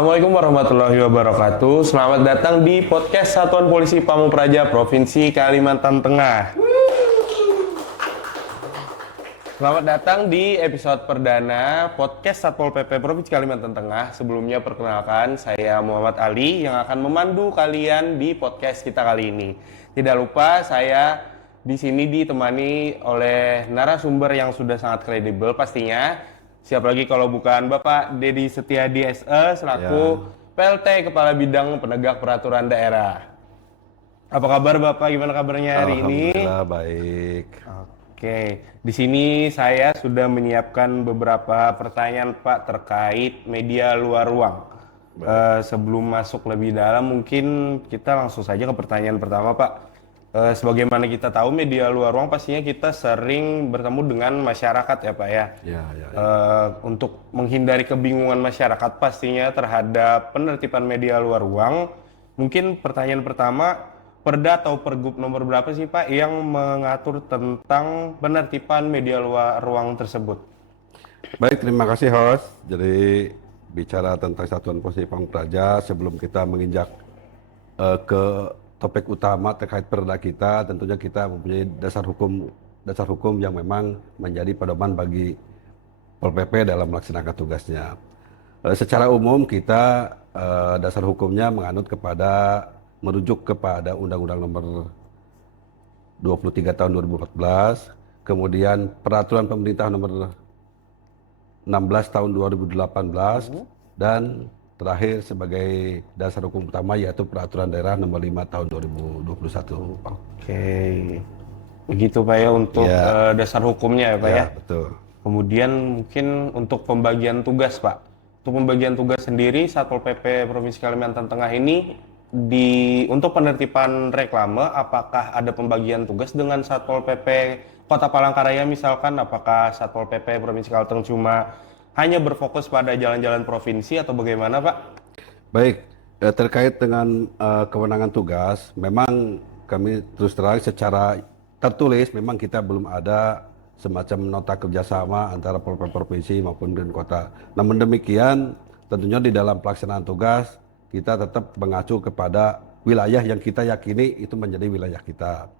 Assalamualaikum warahmatullahi wabarakatuh. Selamat datang di podcast Satuan Polisi Pamung Praja Provinsi Kalimantan Tengah. Selamat datang di episode perdana podcast Satpol PP Provinsi Kalimantan Tengah. Sebelumnya perkenalkan, saya Muhammad Ali yang akan memandu kalian di podcast kita kali ini. Tidak lupa saya di sini ditemani oleh narasumber yang sudah sangat kredibel pastinya. Siapa lagi kalau bukan Bapak Dedi Setiadi SE selaku PLT Kepala Bidang Penegak Peraturan Daerah. Apa kabar Bapak? Gimana kabarnya hari ini? Alhamdulillah baik. Oke, di sini saya sudah menyiapkan beberapa pertanyaan Pak terkait media luar ruang. Sebelum masuk lebih dalam, mungkin kita langsung saja ke pertanyaan pertama Pak. Sebagaimana kita tahu media luar ruang pastinya kita sering bertemu dengan masyarakat ya Pak ya. Untuk menghindari kebingungan masyarakat pastinya terhadap penertiban media luar ruang, mungkin pertanyaan pertama, Perda atau Pergub nomor berapa sih Pak yang mengatur tentang penertiban media luar ruang tersebut? Baik, terima kasih host. Jadi bicara tentang Satuan Polisi Pamung Praja, sebelum kita menginjak ke topik utama terkait perda kita, tentunya kita mempunyai dasar hukum yang memang menjadi pedoman bagi Pol PP dalam melaksanakan tugasnya. Secara umum kita dasar hukumnya merujuk kepada Undang-Undang Nomor 23 Tahun 2014, kemudian Peraturan Pemerintah Nomor 16 Tahun 2018, dan terakhir sebagai dasar hukum utama yaitu Peraturan Daerah Nomor 5 Tahun 2021. Oke, begitu Pak ya untuk dasar hukumnya ya Pak ya? Betul. Kemudian mungkin untuk pembagian tugas Pak. Untuk pembagian tugas sendiri Satpol PP Provinsi Kalimantan Tengah ini untuk penertiban reklame, apakah ada pembagian tugas dengan Satpol PP Kota Palangkaraya misalkan? Apakah Satpol PP Provinsi Kalteng cuma hanya berfokus pada jalan-jalan provinsi atau bagaimana Pak? Baik, terkait dengan kewenangan tugas, memang kami terus terang secara tertulis memang kita belum ada semacam nota kerjasama antara provinsi maupun dengan kota. Namun demikian, tentunya di dalam pelaksanaan tugas kita tetap mengacu kepada wilayah yang kita yakini itu menjadi wilayah kita.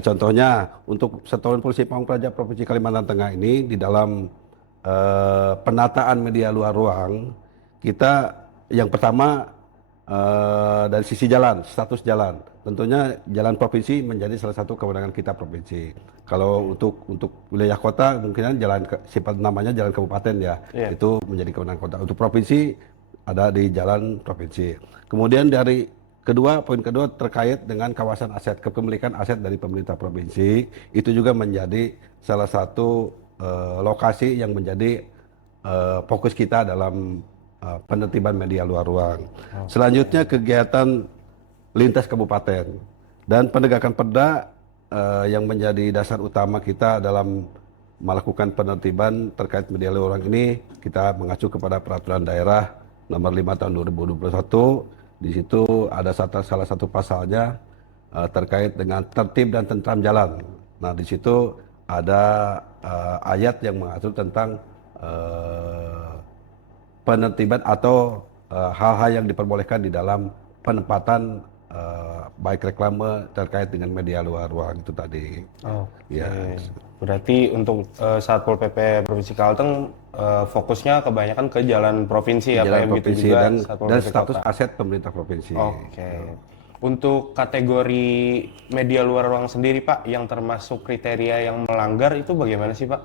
Contohnya untuk Satuan Polisi Pamung Praja Provinsi Kalimantan Tengah ini di dalam penataan media luar ruang, kita yang pertama dari sisi jalan, status jalan. Tentunya jalan provinsi menjadi salah satu kewenangan kita provinsi. Kalau untuk wilayah kota mungkin sifat namanya jalan kabupaten ya, itu menjadi kewenangan kota. Untuk provinsi ada di jalan provinsi. Kemudian poin kedua terkait dengan kawasan aset, kepemilikan aset dari pemerintah provinsi, itu juga menjadi salah satu lokasi yang menjadi fokus kita dalam penertiban media luar ruang. Selanjutnya kegiatan lintas kabupaten dan penegakan perda yang menjadi dasar utama kita dalam melakukan penertiban terkait media luar ruang ini, kita mengacu kepada Peraturan Daerah Nomor 5 Tahun 2021. Di situ ada salah satu pasalnya terkait dengan tertib dan tentram jalan. Nah, di situ ada ayat yang mengatur tentang penertiban atau hal-hal yang diperbolehkan di dalam penempatan baik reklame terkait dengan media luar ruang itu tadi. Berarti untuk Satpol PP Provinsi Kalteng fokusnya kebanyakan ke jalan provinsi ya Pak, provinsi juga dan status aset pemerintah provinsi. Untuk kategori media luar ruang sendiri Pak, yang termasuk kriteria yang melanggar itu bagaimana sih Pak?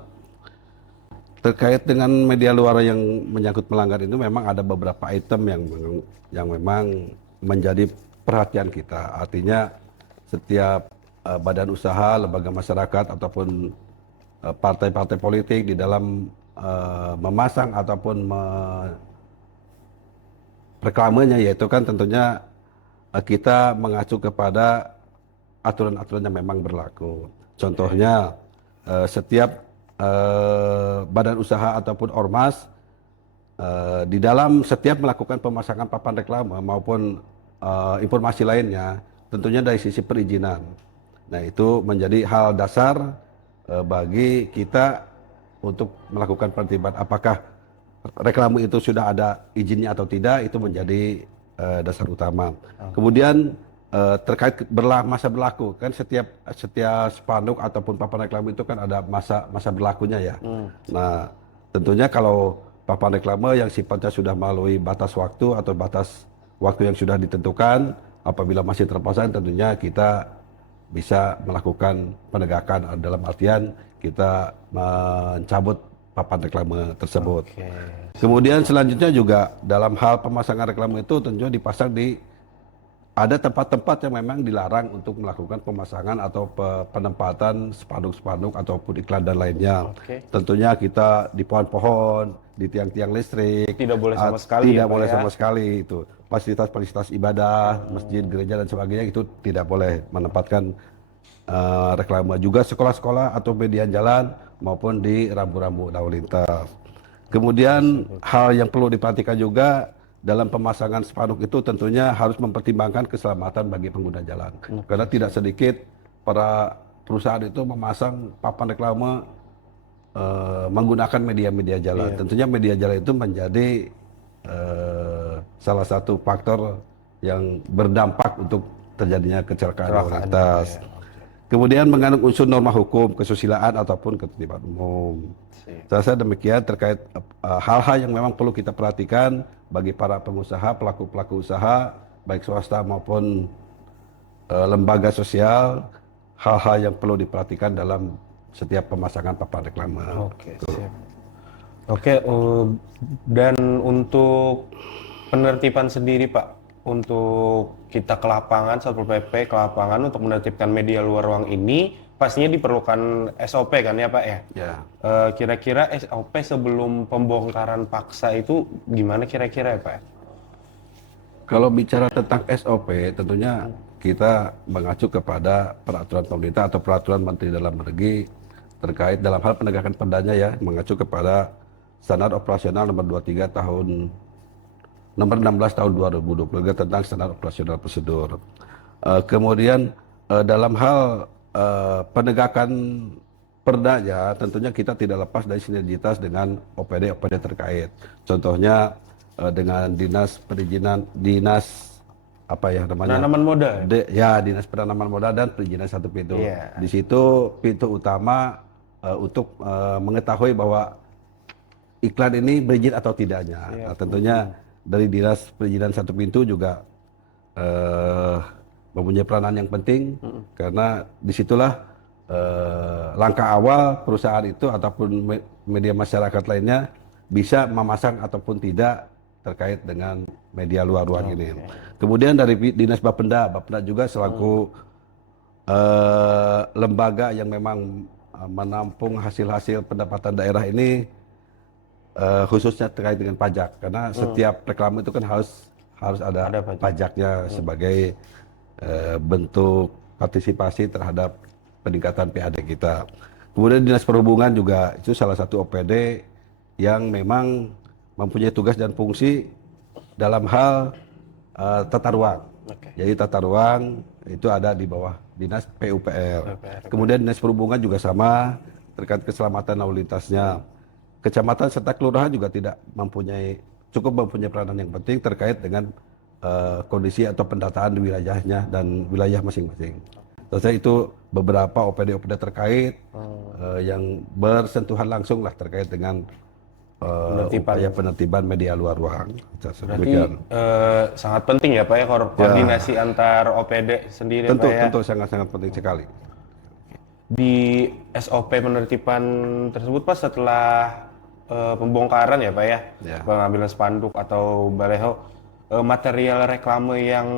Terkait dengan media luar yang menyangkut melanggar itu memang ada beberapa item yang memang menjadi perhatian kita. Artinya setiap badan usaha, lembaga masyarakat ataupun partai-partai politik di dalam memasang ataupun reklamenya, yaitu kan tentunya kita mengacu kepada aturan-aturan yang memang berlaku. Contohnya setiap badan usaha ataupun ormas di dalam setiap melakukan pemasangan papan reklame maupun informasi lainnya, tentunya dari sisi perizinan. Nah, itu menjadi hal dasar bagi kita untuk melakukan penertiban. Apakah reklame itu sudah ada izinnya atau tidak, itu menjadi dasar utama. Kemudian terkait masa berlaku, kan setiap spanduk ataupun papan reklame itu kan ada masa berlakunya ya. Nah, tentunya kalau papan reklame yang sifatnya sudah melalui batas waktu atau batas waktu yang sudah ditentukan, apabila masih terpasang, tentunya kita bisa melakukan penegakan dalam artian kita mencabut papan reklame tersebut. Oke. Kemudian selanjutnya juga dalam hal pemasangan reklame itu tentunya dipasang di ada tempat-tempat yang memang dilarang untuk melakukan pemasangan atau penempatan spanduk-spanduk ataupun iklan dan lainnya. Oke. Tentunya kita di pohon-pohon, di tiang-tiang listrik. Tidak boleh sama sekali Tidak ya, Pak, boleh ya? sama sekali itu. Fasilitas-fasilitas ibadah, masjid, gereja dan sebagainya itu tidak boleh menempatkan reklame. Juga sekolah-sekolah atau median jalan maupun di rambu-rambu lalu lintas. Kemudian hal yang perlu diperhatikan juga dalam pemasangan spanduk itu tentunya harus mempertimbangkan keselamatan bagi pengguna jalan. Karena tidak sedikit para perusahaan itu memasang papan reklame menggunakan media-media jalan. Tentunya media jalan itu menjadi salah satu faktor yang berdampak untuk terjadinya kecelakaan lalu lintas. Kemudian mengandung unsur norma hukum, kesusilaan ataupun ketertiban umum. Saya rasa demikian terkait hal-hal yang memang perlu kita perhatikan bagi para pengusaha, pelaku-pelaku usaha, baik swasta maupun lembaga sosial, hal-hal yang perlu diperhatikan dalam setiap pemasangan papan reklame. Oke, siap. Oke, dan untuk penertiban sendiri Pak, untuk kita ke lapangan, Satpol PP ke lapangan untuk menertibkan media luar ruang ini, pastinya diperlukan SOP kan ya Pak ya? Ya. Kira-kira SOP sebelum pembongkaran paksa itu gimana kira-kira ya Pak? Kalau bicara tentang SOP, tentunya kita mengacu kepada peraturan pemerintah atau peraturan Menteri Dalam Negeri terkait dalam hal penegakan perdanya ya, mengacu kepada Standar Operasional nomor 23 tahun nomor 16 tahun 2023 tentang standar operasional prosedur. Kemudian dalam hal penegakan perdanya, tentunya kita tidak lepas dari sinergitas dengan OPD-OPD terkait. Contohnya dengan dinas perizinan, dinas apa ya namanya? Penanaman modal. Dinas penanaman modal dan perizinan satu pintu. Iya. Di situ pintu utama untuk mengetahui bahwa iklan ini berizin atau tidaknya. Nah, tentunya dari dinas perizinan satu pintu juga mempunyai peranan yang penting karena disitulah langkah awal perusahaan itu ataupun media masyarakat lainnya bisa memasang ataupun tidak terkait dengan media luar ruang ini. Kemudian dari dinas Bapenda juga selaku lembaga yang memang menampung hasil-hasil pendapatan daerah ini khususnya terkait dengan pajak karena setiap reklame itu kan harus ada pajaknya sebagai bentuk partisipasi terhadap peningkatan PAD kita. Kemudian Dinas Perhubungan juga itu salah satu OPD yang memang mempunyai tugas dan fungsi dalam hal tata ruang. Jadi tata ruang itu ada di bawah Dinas PUPR. Kemudian Dinas Perhubungan juga sama terkait keselamatan lalu lintasnya. Kecamatan serta kelurahan juga cukup mempunyai peranan yang penting terkait dengan kondisi atau pendataan di wilayahnya dan wilayah masing-masing. Terus itu beberapa OPD-OPD terkait yang bersentuhan langsung lah terkait dengan upaya penertiban media luar ruang. Berarti sangat penting ya Pak ya koordinasi antar OPD sendiri tentu, Pak ya? Tentu sangat-sangat penting sekali. Di SOP penertiban tersebut Pak setelah pembongkaran ya Pak ya, pengambilan spanduk atau baleho, material reklame yang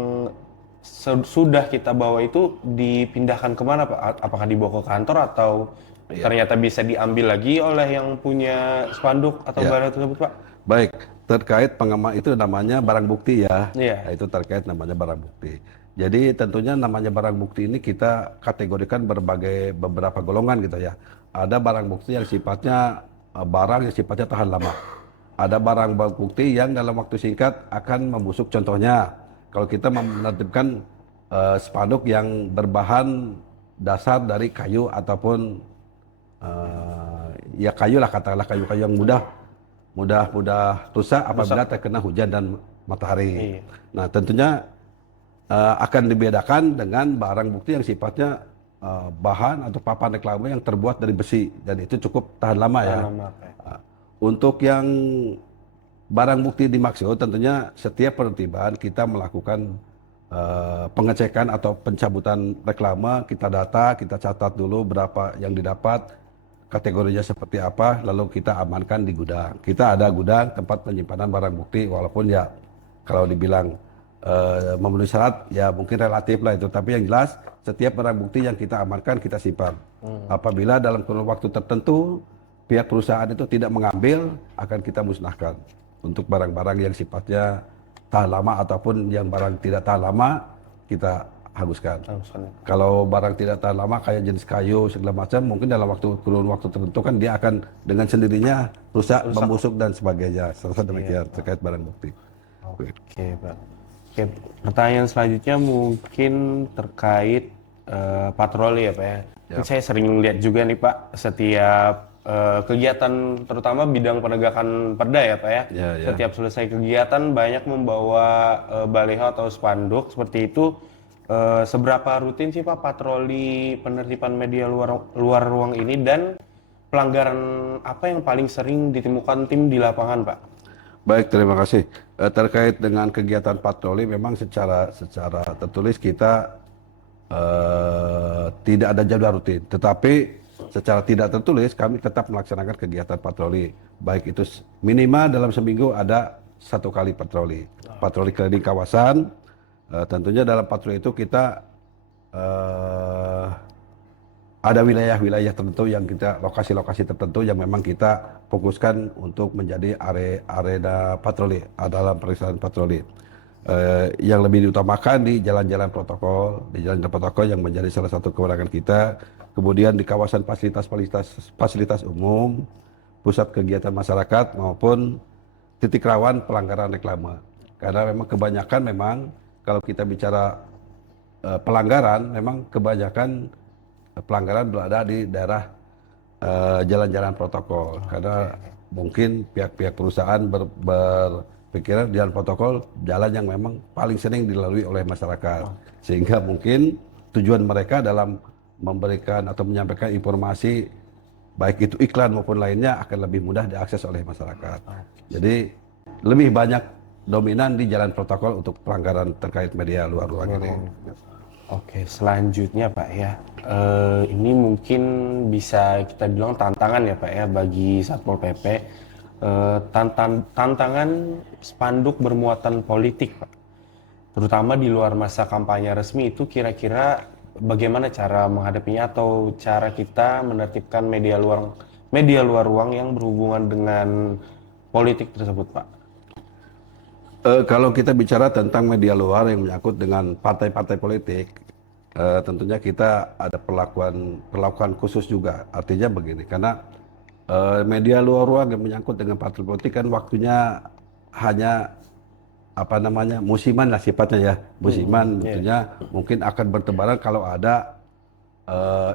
sudah kita bawa itu dipindahkan kemana Pak? Apakah dibawa ke kantor atau ternyata bisa diambil lagi oleh yang punya spanduk atau baleho tersebut Pak? Baik, terkait pengaman itu namanya barang bukti ya. Nah, itu terkait namanya barang bukti. Jadi tentunya namanya barang bukti ini kita kategorikan beberapa golongan gitu ya. Ada barang bukti yang sifatnya barang yang sifatnya tahan lama. Ada barang bukti yang dalam waktu singkat akan membusuk. Contohnya, kalau kita menertibkan spanduk yang berbahan dasar dari kayu ataupun ya kayu lah katakanlah kayu-kayu yang mudah mudah rusak apabila terkena hujan dan matahari. Iya. Nah, tentunya akan dibedakan dengan barang bukti yang sifatnya bahan atau papan reklame yang terbuat dari besi dan itu cukup tahan lama ya. Tahan lama, Pak. Untuk yang barang bukti dimaksud tentunya setiap penertiban kita melakukan pengecekan atau pencabutan reklame, kita data, kita catat dulu berapa yang didapat, kategorinya seperti apa, lalu kita amankan di gudang. Kita ada gudang tempat penyimpanan barang bukti, walaupun ya kalau dibilang memenuhi syarat ya mungkin relatif lah itu, tapi yang jelas setiap barang bukti yang kita amankan kita simpan. Apabila dalam kurun waktu tertentu pihak perusahaan itu tidak mengambil, akan kita musnahkan untuk barang-barang yang sifatnya tahan lama ataupun yang barang tidak tahan lama kita hanguskan. Kalau barang tidak tahan lama kayak jenis kayu segala macam, mungkin dalam kurun waktu tertentu kan dia akan dengan sendirinya rusak, membusuk dan sebagainya. Serta demikian terkait barang bukti. Oke, Pak. Oke, pertanyaan selanjutnya mungkin terkait patroli ya, Pak ya. Kan saya sering lihat juga nih, Pak, setiap kegiatan terutama bidang penegakan perda ya, Pak ya. Setiap selesai kegiatan banyak membawa baliho atau spanduk seperti itu. Seberapa rutin sih Pak patroli penertiban media luar ruang ini dan pelanggaran apa yang paling sering ditemukan tim di lapangan, Pak? Baik, terima kasih. Terkait dengan kegiatan patroli, memang secara tertulis kita tidak ada jadwal rutin. Tetapi secara tidak tertulis kami tetap melaksanakan kegiatan patroli. Baik itu minimal dalam seminggu ada 1 kali patroli. Patroli keliling kawasan. Tentunya dalam patroli itu kita ada wilayah-wilayah tertentu yang kita, lokasi-lokasi tertentu yang memang kita fokuskan untuk menjadi arena patroli, dalam periksaan patroli. Yang lebih diutamakan di jalan-jalan protokol, yang menjadi salah satu kewenangan kita. Kemudian di kawasan fasilitas umum, pusat kegiatan masyarakat maupun titik rawan pelanggaran reklame. Karena memang kebanyakan kalau kita bicara pelanggaran, memang kebanyakan pelanggaran berada di daerah jalan-jalan protokol. Karena mungkin pihak-pihak perusahaan berpikiran jalan protokol jalan yang memang paling sering dilalui oleh masyarakat. Sehingga mungkin tujuan mereka dalam memberikan atau menyampaikan informasi baik itu iklan maupun lainnya akan lebih mudah diakses oleh masyarakat. Jadi lebih banyak dominan di jalan protokol untuk pelanggaran terkait media luar ruang ini. Oke, selanjutnya Pak ya, ini mungkin bisa kita bilang tantangan ya Pak ya bagi Satpol PP, tantangan spanduk bermuatan politik Pak, terutama di luar masa kampanye resmi itu kira-kira bagaimana cara menghadapinya atau cara kita menertibkan media luar ruang yang berhubungan dengan politik tersebut Pak? Kalau kita bicara tentang media luar yang menyangkut dengan partai-partai politik, tentunya kita ada perlakuan khusus juga. Artinya begini, karena media luar ruang yang menyangkut dengan partai politik kan waktunya hanya musiman lah sifatnya ya, musiman. Tentunya mungkin akan bertebaran kalau ada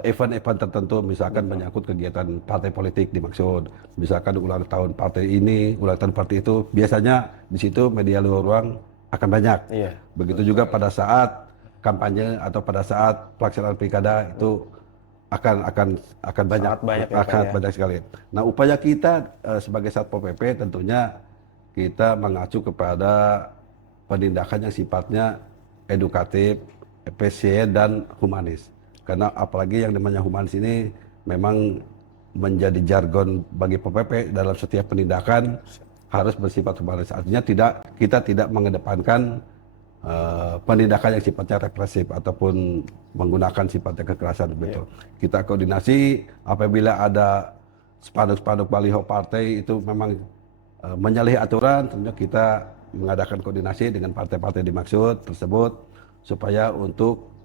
event-event tertentu, misalkan menyangkut kegiatan partai politik dimaksud, misalkan ulang tahun partai ini, ulang tahun partai itu, biasanya di situ media luar ruang akan banyak. Begitu juga pada saat kampanye atau pada saat pelaksanaan pilkada itu akan banyak sekali. Nah, upaya kita sebagai Satpol PP tentunya kita mengacu kepada penindakan yang sifatnya edukatif, efisien dan humanis. Karena apalagi yang namanya humanis ini memang menjadi jargon bagi PPP dalam setiap penindakan harus bersifat humanis. Artinya kita tidak mengedepankan penindakan yang sifatnya represif ataupun menggunakan sifatnya kekerasan begitu. Kita koordinasi apabila ada spanduk-spanduk baliho partai itu memang menyalahi aturan, tentunya kita mengadakan koordinasi dengan partai-partai dimaksud tersebut supaya untuk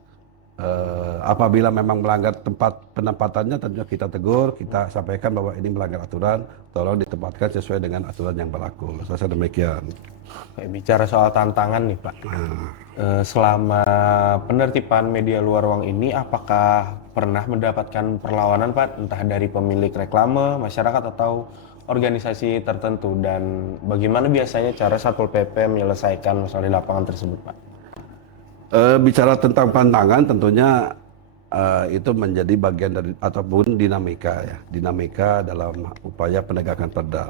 apabila memang melanggar tempat penempatannya tentunya kita tegur, kita sampaikan bahwa ini melanggar aturan, tolong ditempatkan sesuai dengan aturan yang berlaku. Saya demikian. Bicara soal tantangan nih Pak, selama penertiban media luar ruang ini apakah pernah mendapatkan perlawanan Pak, entah dari pemilik reklame, masyarakat atau organisasi tertentu, dan bagaimana biasanya cara Satpol PP menyelesaikan masalah di lapangan tersebut, Pak? Bicara tentang pantangan, tentunya itu menjadi bagian dari ataupun dinamika ya, dinamika dalam upaya penegakan perda.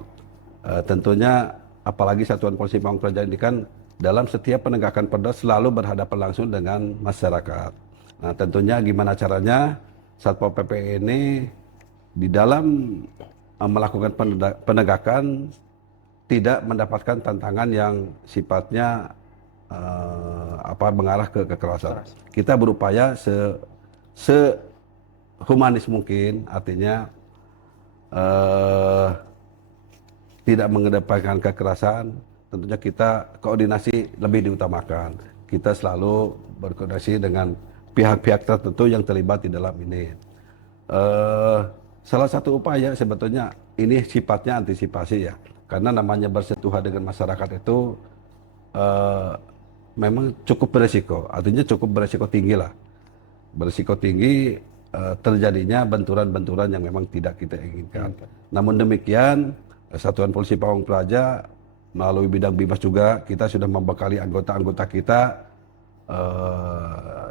Tentunya apalagi Satuan Polisi Pamong Praja ini kan dalam setiap penegakan perda selalu berhadapan langsung dengan masyarakat. Nah, tentunya gimana caranya Satpol PP ini di dalam melakukan penegakan tidak mendapatkan tantangan yang sifatnya mengarah ke kekerasan. Kita berupaya sehumanis mungkin, artinya tidak mengedepankan kekerasan. Tentunya kita koordinasi lebih diutamakan. Kita selalu berkoordinasi dengan pihak-pihak tertentu yang terlibat di dalam ini. Salah satu upaya sebetulnya ini sifatnya antisipasi ya, karena namanya bersentuhan dengan masyarakat itu memang cukup beresiko, artinya cukup beresiko tinggi lah. Beresiko tinggi terjadinya benturan-benturan yang memang tidak kita inginkan. Namun demikian, Satuan Polisi Pamong Praja melalui bidang Bimas juga kita sudah membekali anggota-anggota kita.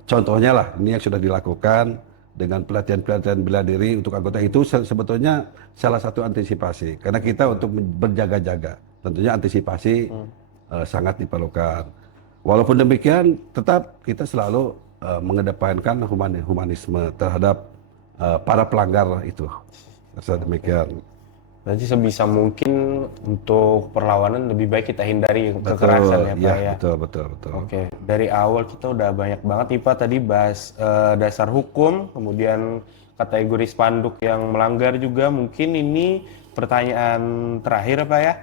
Contohnya lah, ini yang sudah dilakukan dengan pelatihan-pelatihan bela diri untuk anggota itu sebetulnya salah satu antisipasi. Karena kita untuk berjaga-jaga, tentunya antisipasi sangat diperlukan. Walaupun demikian, tetap kita selalu mengedepankan humanisme terhadap para pelanggar itu. Saya demikian. Berarti sebisa mungkin untuk perlawanan lebih baik kita hindari kekerasan ya, Pak ya. Betul. Oke, dari awal kita udah banyak banget nih Pak tadi bahas dasar hukum, kemudian kategori spanduk yang melanggar juga. Mungkin ini pertanyaan terakhir Pak ya.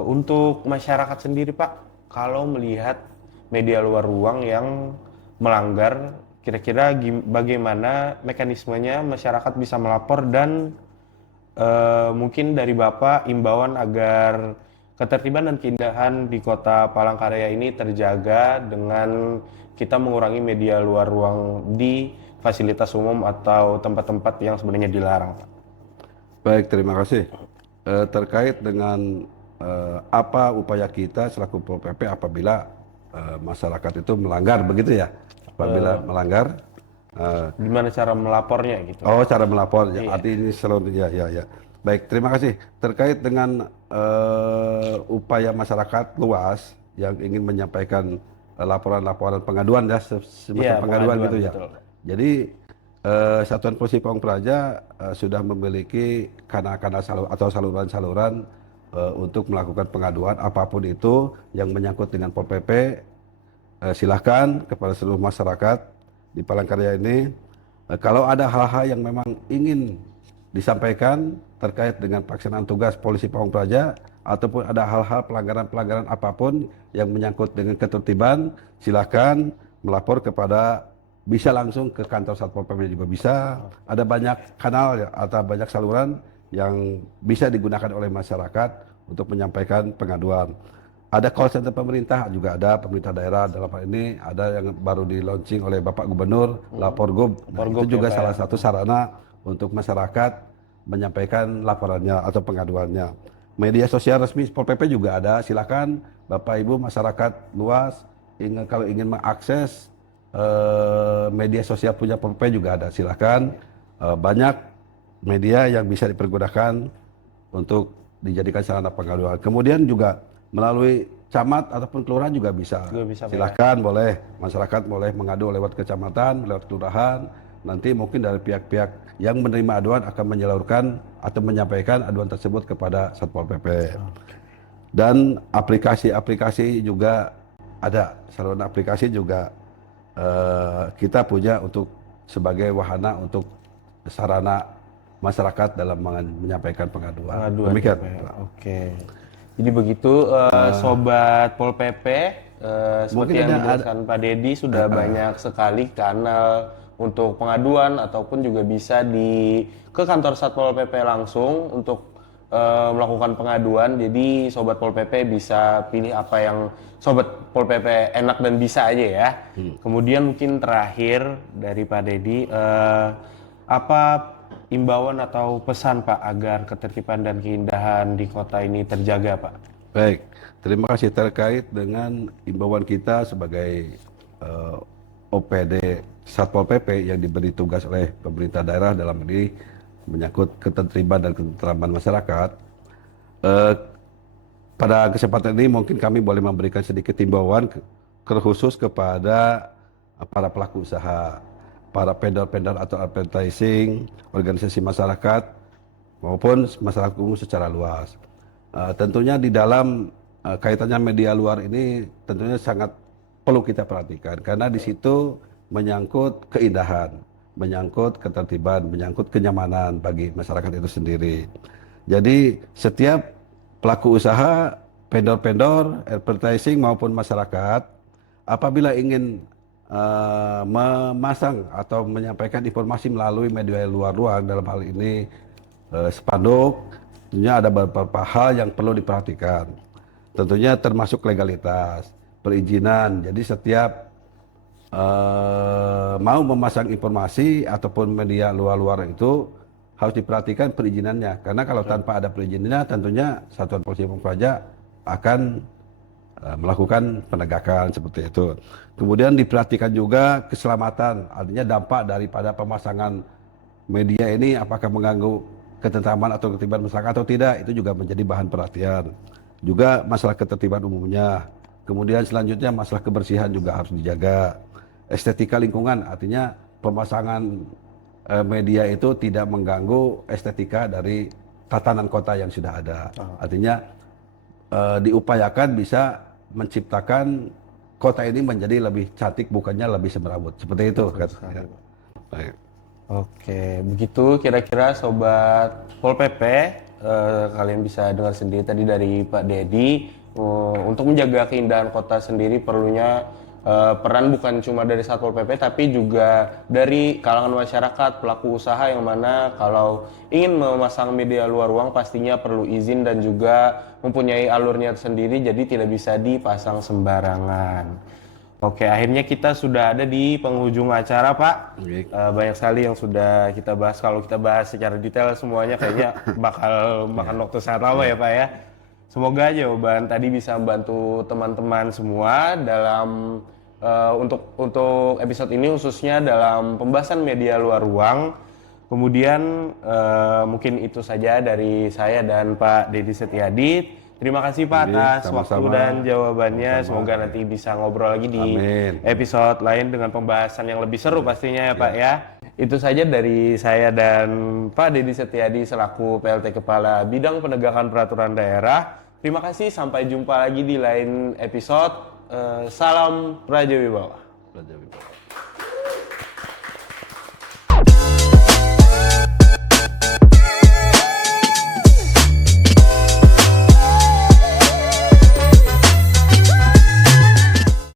Untuk masyarakat sendiri Pak, kalau melihat media luar ruang yang melanggar, kira-kira bagaimana mekanismenya masyarakat bisa melapor, dan mungkin dari Bapak imbauan agar ketertiban dan keindahan di Kota Palangkaraya ini terjaga dengan kita mengurangi media luar ruang di fasilitas umum atau tempat-tempat yang sebenarnya dilarang, Pak. Baik, terima kasih. Terkait dengan apa upaya kita selaku Pol PP apabila masyarakat itu melanggar, begitu ya? Apabila melanggar. Gimana cara melapornya gitu? Oh, cara melapor, ya, Iya. arti ini selalu, ya. Baik, terima kasih. Terkait dengan upaya masyarakat luas yang ingin menyampaikan laporan-laporan pengaduan ya, semacam Iya, pengaduan gitu ya. betul. Jadi Satuan Polisi Pamong Praja sudah memiliki kanal-kanal atau saluran-saluran untuk melakukan pengaduan apapun itu yang menyangkut dengan Pol PP. Silahkan kepada seluruh masyarakat di Palangkaraya ini, kalau ada hal-hal yang memang ingin disampaikan terkait dengan pelaksanaan tugas Polisi Pamong Praja, ataupun ada hal-hal pelanggaran-pelanggaran apapun yang menyangkut dengan ketertiban, silahkan melapor bisa langsung ke kantor Satpol PP juga bisa. Ada banyak kanal ya, atau banyak saluran yang bisa digunakan oleh masyarakat untuk menyampaikan pengaduan. Ada call center pemerintah juga, ada pemerintah daerah dalam hal ini, ada yang baru di launching oleh Bapak Gubernur, Laporgub. Nah, itu juga salah satu sarana untuk masyarakat menyampaikan laporannya atau pengaduannya. Media sosial resmi Pol PP juga ada, silakan Bapak Ibu masyarakat luas kalau ingin mengakses media sosial punya Pol PP juga ada, silakan. Banyak media yang bisa dipergunakan untuk dijadikan sarana pengaduan. Kemudian juga melalui camat ataupun kelurahan juga bisa. Silakan, boleh, masyarakat boleh mengadu lewat kecamatan, lewat kelurahan. Nanti mungkin dari pihak-pihak yang menerima aduan akan menyalurkan atau menyampaikan aduan tersebut kepada Satpol PP. Dan aplikasi-aplikasi juga ada, saluran aplikasi juga kita punya untuk sebagai wahana untuk sarana masyarakat dalam menyampaikan pengaduan. Demikian. Oke. Jadi begitu Sobat Pol PP, seperti yang dijelaskan Pak Dedi, sudah banyak sekali kanal untuk pengaduan ataupun juga bisa ke kantor Satpol PP langsung untuk melakukan pengaduan. Jadi Sobat Pol PP bisa pilih apa yang Sobat Pol PP enak dan bisa aja ya. Kemudian mungkin terakhir dari Pak Dedi, apa imbauan atau pesan Pak agar ketertiban dan keindahan di kota ini terjaga Pak? Baik, terima kasih terkait dengan imbauan kita sebagai OPD Satpol PP yang diberi tugas oleh pemerintah daerah dalam ini menyangkut ketertiban dan ketentraman masyarakat. Eh, Pada kesempatan ini mungkin kami boleh memberikan sedikit himbauan khusus kepada para pelaku usaha, para vendor-vendor atau advertising, organisasi masyarakat maupun masyarakat umum secara luas. Tentunya di dalam kaitannya media luar ini tentunya sangat perlu kita perhatikan karena di situ menyangkut keindahan, menyangkut ketertiban, menyangkut kenyamanan bagi masyarakat itu sendiri. Jadi setiap pelaku usaha, vendor-vendor, advertising maupun masyarakat, apabila ingin memasang atau menyampaikan informasi melalui media luar ruang, dalam hal ini spanduk, tentunya ada beberapa hal yang perlu diperhatikan. Tentunya termasuk legalitas, perizinan. Jadi setiap mau memasang informasi ataupun media luar-luar itu harus diperhatikan perizinannya, karena kalau tanpa ada perizinannya tentunya Satuan Polisi Pamung Praja akan melakukan penegakan seperti itu. Kemudian diperhatikan juga keselamatan, artinya dampak daripada pemasangan media ini apakah mengganggu ketentraman atau ketertiban masyarakat atau tidak, itu juga menjadi bahan perhatian. Juga masalah ketertiban umumnya. Kemudian selanjutnya masalah kebersihan juga harus dijaga. Estetika lingkungan, artinya pemasangan media itu tidak mengganggu estetika dari tatanan kota yang sudah ada. Artinya diupayakan bisa menciptakan kota ini menjadi lebih cantik, bukannya lebih semrawut. Seperti itu. Ya. Baik. Oke, begitu kira-kira Sobat Pol PP, kalian bisa dengar sendiri tadi dari Pak Dedi, untuk menjaga keindahan kota sendiri perlunya peran bukan cuma dari Satpol PP tapi juga dari kalangan masyarakat, pelaku usaha yang mana kalau ingin memasang media luar ruang pastinya perlu izin dan juga mempunyai alurnya sendiri, jadi tidak bisa dipasang sembarangan. Oke, akhirnya kita sudah ada di penghujung acara Pak. Banyak sekali yang sudah kita bahas. Kalau kita bahas secara detail semuanya kayaknya bakal makan waktu sangat lama ya Pak ya. Semoga jawaban tadi bisa membantu teman-teman semua dalam untuk episode ini, khususnya dalam pembahasan media luar ruang. Kemudian mungkin itu saja dari saya dan Pak Dedi Setiadi. Terima kasih Pak atas waktu dan jawabannya. Semoga nanti bisa ngobrol lagi di episode lain dengan pembahasan yang lebih seru pastinya ya Pak ya. Itu saja dari saya dan Pak Dedi Setiadi selaku PLT Kepala Bidang Penegakan Peraturan Daerah. Terima kasih, sampai jumpa lagi di lain episode. Salam Praja Wibawa.